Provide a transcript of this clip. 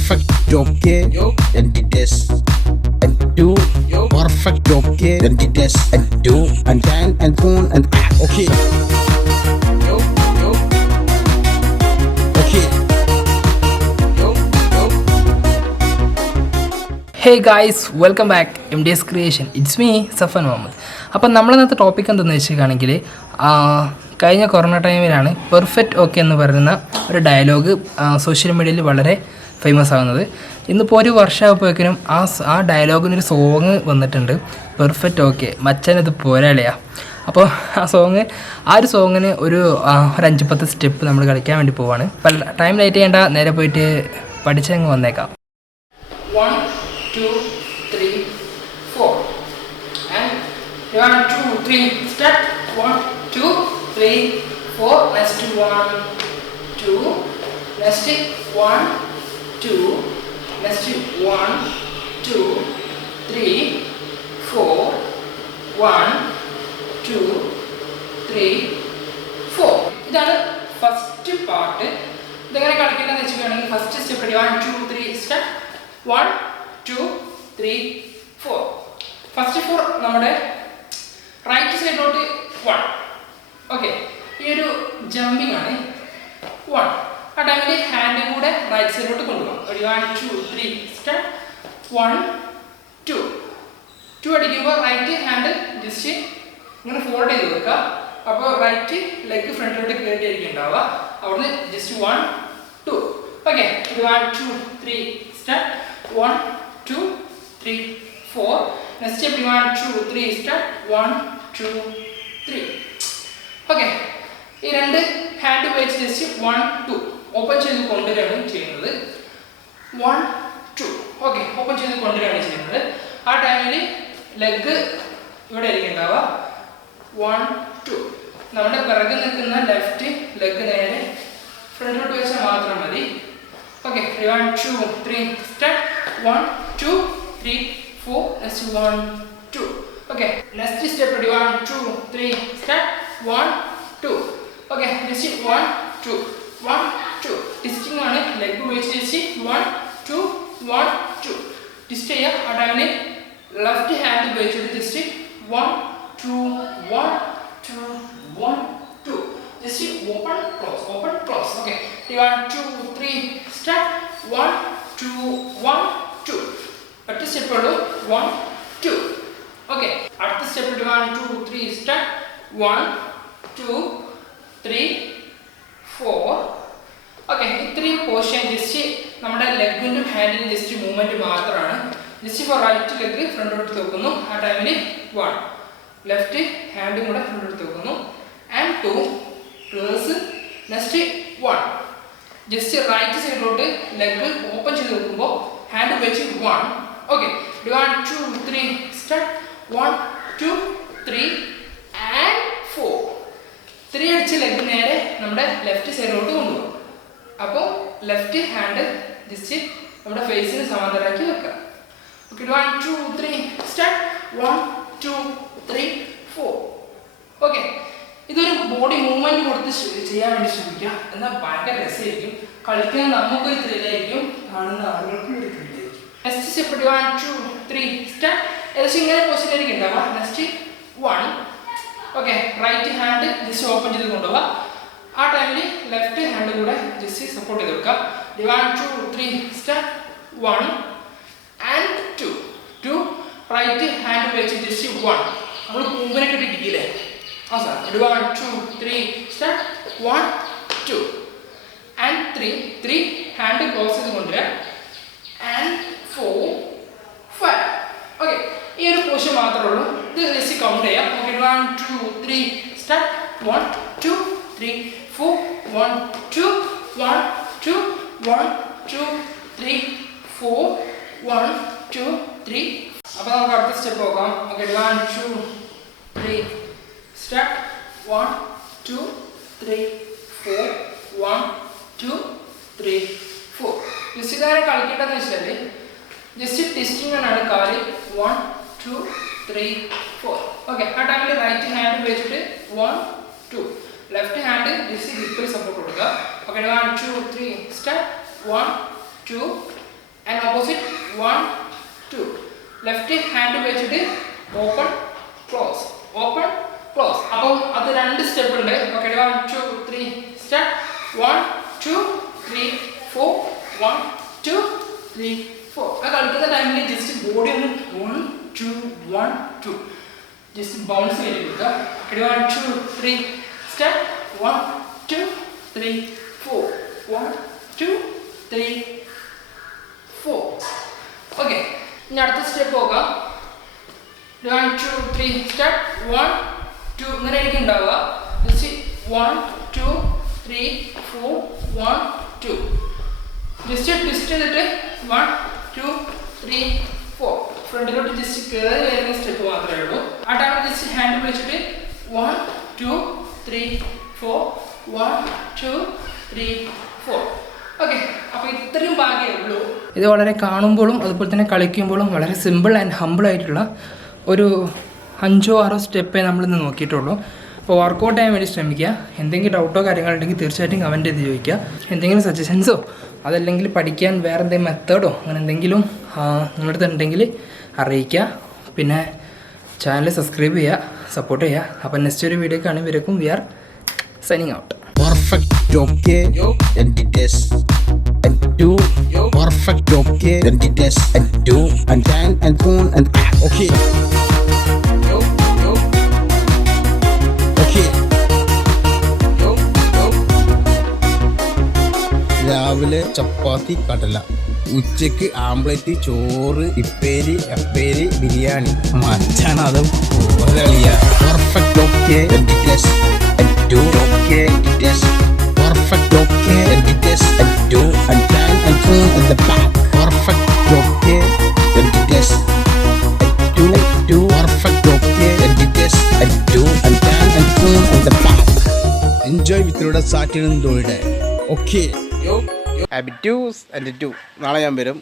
perfect okay, then the test and do perfect okay, then the test and do and can and on and okay. Okay. Hey guys, welcome back M D S creation. It's me Safan Muhammad. അപ്പം നമ്മളിന്നത്തെ topic എന്തെന്ന് വെച്ചിട്ടാണെങ്കിൽ കഴിഞ്ഞ corona ടൈമിലാണ് perfect okay എന്ന് പറയുന്ന ഒരു dialogue social മീഡിയയിൽ വളരെ ഫേമസ് ആകുന്നത്. ഇന്നിപ്പോൾ ഒരു വർഷമാകുമ്പോഴേക്കിനും ആ ഡയലോഗിനൊരു സോങ് വന്നിട്ടുണ്ട്, പെർഫെക്റ്റ് ഓക്കെ മച്ചനത് പോരാളിയാ. അപ്പോൾ ആ ഒരു സോങ്ങിന് ഒരു 5-10 സ്റ്റെപ്പ് നമ്മൾ കളിക്കാൻ വേണ്ടി പോവാണ്. അപ്പം ടൈം ലൈറ്റ് ചെയ്യേണ്ട, നേരെ പോയിട്ട് പഠിച്ചങ്ങ് വന്നേക്കാം. 1 2 3 4 and 1 2 3 start. 1 2 3 4 next 1 2 next 1 2 next 1 2 3 4 1 2 3 4. ഇതാണ് ഫസ്റ്റ് പാർട്ട്. ഇതെങ്ങനെ കളിക്കേണ്ടതെന്ന് വെച്ചിട്ടുണ്ടെങ്കിൽ ഫസ്റ്റ് സ്റ്റെപ്പ് 1 2 3 സ്റ്റാർട്ട്. 1 2 3 4. ഫസ്റ്റ് 4 നമ്മുടെ റൈറ്റ് സൈഡിലോട്ട് 1. ഓക്കെ, ഈ ഒരു ജമ്പിങ് ആണ് 1. ആ ടൈമിൽ ഹാൻഡും കൂടെ റൈറ്റ് സൈഡിലോട്ട് കൊണ്ടുപോകാം. 1 2 3 സ്റ്റാർട്ട്. 1 2 2 അടിക്കുമ്പോൾ റൈറ്റ് ഹാൻഡ് ജസ്റ്റ് ഇങ്ങനെ ഫോൾഡ് ചെയ്ത് വെക്കുക. അപ്പോൾ റൈറ്റ് ലെഗ് ഫ്രണ്ടിലോട്ട് കയറിയായിരിക്കും ഉണ്ടാവുക. അവിടുന്ന് just 1 2. Okay, 1 2 3 start. 1 2 3 4. Next step 1 2 3 start. 1 2 3. Okay, ഈ രണ്ട് ഹാൻഡ് ഉപയോഗിച്ച് ജസ്റ്റ് 1 2 ഓപ്പൺ ചെയ്ത് കൊണ്ടുവരികയാണ് ചെയ്യുന്നത്. 1 2. ഓക്കെ, ഓപ്പൺ ചെയ്ത് കൊണ്ടുവരികയാണ് ചെയ്യുന്നത്. ആ ടൈമിൽ ലെഗ് ഇവിടെ ആയിരിക്കും ഉണ്ടാവുക. 1 2. നമ്മുടെ പിറകെ നിൽക്കുന്ന ലെഫ്റ്റ് ലെഗ് നേരെ ഫ്രണ്ടിലോട്ട് വെച്ചാൽ മാത്രം മതി. Okay, 1 2 3 start. 1 2 3 4 next 1 2. Okay, next step 1 2 3 start. 1 2. Okay, just 1 2 1 2. ടിസ്റ്റിംഗ് ആണ്, ലെഗ് ഉപയോഗിച്ച് ജസ്റ്റ് 1 2 1 2 ടിസ്റ്റ് ചെയ്യുക. ആ ടൈമിൽ ലെഫ്റ്റ് ഹാൻഡ് ഉപയോഗിച്ചിട്ട് just 1 2 1 2 1 2 just open close open close. Okay, 1 2 3 start. 1 2 1 2. അടുത്ത സ്റ്റെപ്പ് ഉള്ളൂ 1 2. ഓക്കെ, അടുത്ത സ്റ്റെപ്പ് 1 2 3 സ്റ്റാർട്ട്. 1 2 3 4. ഓക്കെ, ഇത്രയും പോർഷൻ ജസ്റ്റ് നമ്മുടെ ലെഗിൻ്റെ ഹാൻഡിന് ജസ്റ്റ് മൂവ്മെൻറ്റ് മാത്രമാണ്. ജസ്റ്റ് ഫോർ റൈറ്റ് ലെഗ് ഫ്രണ്ടിലോട്ട് തൂക്കുന്നു. ആ ടൈമിൽ 1 ലെഫ്റ്റ് ഹാൻഡും കൂടെ ഫ്രണ്ടിലോട്ട് തൂക്കുന്നു. And 2 reverse. Next 1 just right സൈഡിലോട്ട് ലെഗ് ഓപ്പൺ ചെയ്ത് വെക്കുമ്പോൾ ഹാൻഡ് ഉപയോഗിച്ച് 1. Okay, 1 2 3 start. 1 2 3 ആൻഡ് 4. 3 അടിച്ച് ലെഗ് നേരെ നമ്മുടെ ലെഫ്റ്റ് സൈഡിലോട്ട് കൊണ്ടുപോകും. അപ്പോൾ ലെഫ്റ്റ് ഹാൻഡ് ജസ്റ്റ് നമ്മുടെ ഫേസിന് സമാന്തരമാക്കി വെക്കാം. Okay, 1 2 3 start. 1 2 3 4. ഓക്കെ, ഇതൊരു ബോഡി മൂവ്മെന്റ് കൊടുത്ത് ചെയ്യാൻ വേണ്ടി ശ്രമിക്കുക. എന്നാൽ ഭയങ്കര രസമായിരിക്കും. കളിക്കുന്ന നമുക്കൊരു ത്രില്ലായിരിക്കും, കാണുന്ന ആളുകൾക്കും ഒരു ത്രില്ലായിരിക്കും. Next step 1 2 3 start. ഏകദേശം ഇങ്ങനെ പൊസിഷനായിരിക്കും ഉണ്ടാവുക. Next 1. Okay, right hand just open ചെയ്ത് കൊണ്ടുപോവുക. ആ ടൈമിൽ ലെഫ്റ്റ് ഹാൻഡ് കൂടെ ജസ്റ്റ് സപ്പോർട്ട് ചെയ്ത് വെക്കുക. 1 2 3 സ്റ്റാർട്ട്. 1 ആൻഡ് 2 2 റൈറ്റ് ഹാൻഡ് ഉപയോഗിച്ച് ജസ്റ്റ് 1. നമ്മൾ കൂമ്പിനെ കിട്ടിയിട്ടില്ലേ ആ sir. 1 2 3 start. 1 2 and 3 hand close ചെയ്ത് കൊണ്ടുവരിക. ആൻഡ് 4 5. ഓക്കെ, ഈ ഒരു പോർഷൻ മാത്രമേ ഉള്ളൂ. ഇത് ജസ്റ്റ് കൗണ്ട് ചെയ്യാം. Okay, 1 2 3 start. 1 2 3 4 1 2 1 2 1 2 3 4 1 2 3. അപ്പോൾ നമുക്ക് അടുത്ത സ്റ്റെപ്പ് നോക്കാം. Okay, 1 2 3 start. 1 2 3 4 1 2 3 4. ജസ്റ്റ് ഇതാരെ കളിക്കേണ്ടതെന്ന് വെച്ചാൽ ജസ്റ്റ് ടെസ്റ്റിംഗ് ആണ് കാല്. 1 2 3 4. ഓക്കെ, ആ ടൈമിൽ റൈറ്റ് ഹാൻഡ് ഉപയോഗിച്ചിട്ട് 1 2 ലെഫ്റ്റ് ഹാൻഡ് ജസ്റ്റ് ഹിപ്പിൽ സപ്പോർട്ട് കൊടുക്കുക. Okay, 1 2 3 start. 1 2 1 2. ലെഫ്റ്റ് ഹാൻഡ് വെച്ചിട്ട് ഓപ്പൺ ക്ലോസ് ഓപ്പൺ ക്ലോസ്. അപ്പോൾ അത് 2 സ്റ്റെപ്പ് ഉണ്ട്. Okay 1 2 3 start. 1 2 3 4 1 2 3 4. ആ കളിക്കുന്ന ടൈമിൽ ജസ്റ്റ് ബോഡി ഒന്ന് 1 2 1 2 ജസ്റ്റ് ബൗൺസ് ചെയ്ത് കൊടുക്കുക. 1 2 3 സ്റ്റാർട്ട്. 1 2 3 4 1 2 3 4. ഓക്കെ ഇനി അടുത്ത സ്റ്റെപ്പ് നോക്കാം. 1 2 3 സ്റ്റാർട്ട്. 1 2 ഇങ്ങനെ എനിക്ക് ഉണ്ടാവുക. ജസ്റ്റ് 1 2 3 4 1 2 ജസ്റ്റ് ട്വിസ്റ്റ് ചെയ്തിട്ട് 1 2 3 4 ഫ്രണ്ടിലോട്ട് ജസ്റ്റ് കയറി വരുന്ന സ്റ്റെപ്പ് മാത്രമേ ഉള്ളൂ. ആ ടൈമിൽ ജസ്റ്റ് ഹാൻഡ് വെച്ചിട്ട് 1 2 3 4 1 2 3 4. ഓക്കെ അപ്പോൾ ഇത്രയും ഭാഗമേ ഉള്ളൂ. ഇത് വളരെ കാണുമ്പോഴും അതുപോലെ തന്നെ കളിക്കുമ്പോഴും വളരെ സിമ്പിൾ ആൻഡ് ഹമ്പിൾ ആയിട്ടുള്ള ഒരു 5 6 സ്റ്റെപ്പേ നമ്മളിന്ന് നോക്കിയിട്ടുള്ളൂ. അപ്പോൾ വർക്കൗട്ട് ചെയ്യാൻ വേണ്ടി ശ്രമിക്കുക. എന്തെങ്കിലും ഡൗട്ടോ കാര്യങ്ങളുണ്ടെങ്കിൽ തീർച്ചയായിട്ടും കമൻറ്റ് ചെയ്ത് ചോദിക്കുക. എന്തെങ്കിലും സജഷൻസോ അതല്ലെങ്കിൽ പഠിക്കാൻ വേറെ എന്തെങ്കിലും മെത്തേഡോ അങ്ങനെ എന്തെങ്കിലും നിങ്ങളുടെ അടുത്ത് ഉണ്ടെങ്കിൽ അറിയിക്കുക. പിന്നെ ചാനൽ സബ്സ്ക്രൈബ് ചെയ്യുക, സപ്പോർട്ട് ചെയ്യുക. അപ്പോൾ നെക്സ്റ്റ് ഒരു വീഡിയോ കാണും വരക്കും. We are signing out. Perfect, okay, and the test, and do, perfect, okay, and the test, and do, and can, and phone, and okay, okay. രാവിലെ ചപ്പാത്തി കടല, ഉച്ചക്ക് ആംപ്ലേറ്റ് ചോറ് ഇപ്പേരി അപ്പേരി ബിരിയാണി മച്ചാണ് അത് കളിയ. Perfect okay and the test, and do, okay, and the test, perfect okay and the test, and do, and can, and phone, and the back. Perfect okay and the test, and do, perfect okay and the test, and do, and can, and phone, and the back. Enjoy with your Saturday and Dolly. Okay. Happy Tuesday and do. നാളെ ഞാൻ വരും.